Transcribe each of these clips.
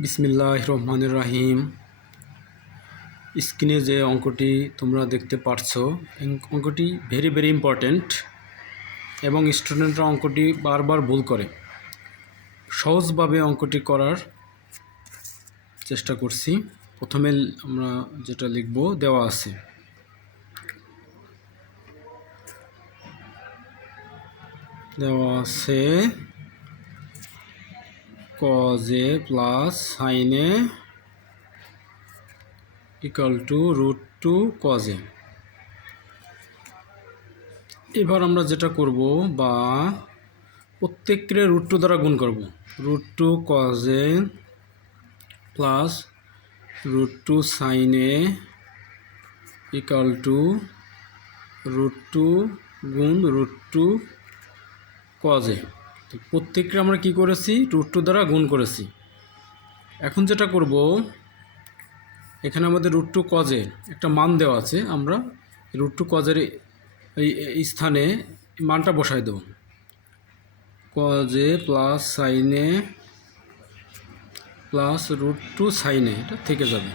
বিসমিল্লাহির রহমানির রহিম। স্ক্রিনে যে অঙ্কটি তোমরা দেখতে পারছো, অঙ্কটি ভেরি ভেরি ইম্পর্ট্যান্ট এবং স্টুডেন্টরা অঙ্কটি বারবার ভুল করে। সহজভাবে অঙ্কটি করার চেষ্টা করছি। প্রথমে আমরা যেটা লিখব দেওয়া আছে, cos a plus sin a equal to √2 cos a। এবার আমরা যেটা করব বা প্রত্যেককে √2 দ্বারা গুণ করব। √2 cos a plus √2 sin a equal to √2 গুণ √2 cos a। প্রত্যেককে আমরা কি করেছি? √2 দ্বারা গুণ করেছি। এখন যেটা করব, এখানে আমাদের √2 cos a একটা মান দেওয়া আছে, আমরা √2 cos a এই স্থানে মানটা বসাই দেব। cos a plus sin a plus √2 sin a, এটা থেকে যাবে।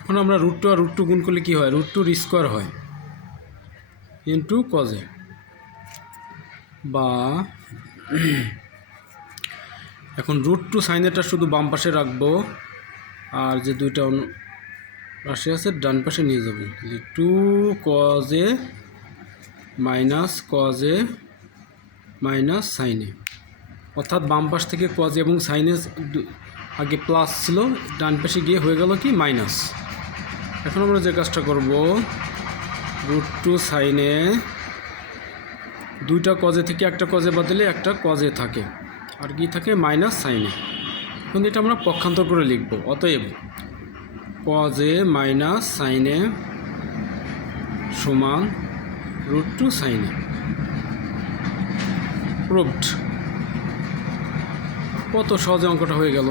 এখন আমরা √2 আর √2 গুণ করলে কি হয়? √2 স্কোয়ার হয় ইন্টু cos a, বা এখন √2 sin a টা শুধু বাম পাশে রাখবো, আর যে দুইটা রাশি আছে ডান পাশে নিয়ে যাব। 2 cos a minus cos a minus sin a, অর্থাৎ বাম পাশ থেকে cos a এবং sin a আগে প্লাস ছিল, ডান পাশে গিয়ে হয়ে গেল কি মাইনাস। এখন আমরা যে কাজটা করব, √2 sin a, দুইটা cos a থেকে একটা cos a বাদলে একটা cos a থাকে, আর কি থাকে? Minus sin a। এখন এটা আমরা পক্ষান্তর করে লিখব। অতএব cos a minus sin a সমান √2 sin a। প্রুভড। কত সহজে অঙ্কটা হয়ে গেল।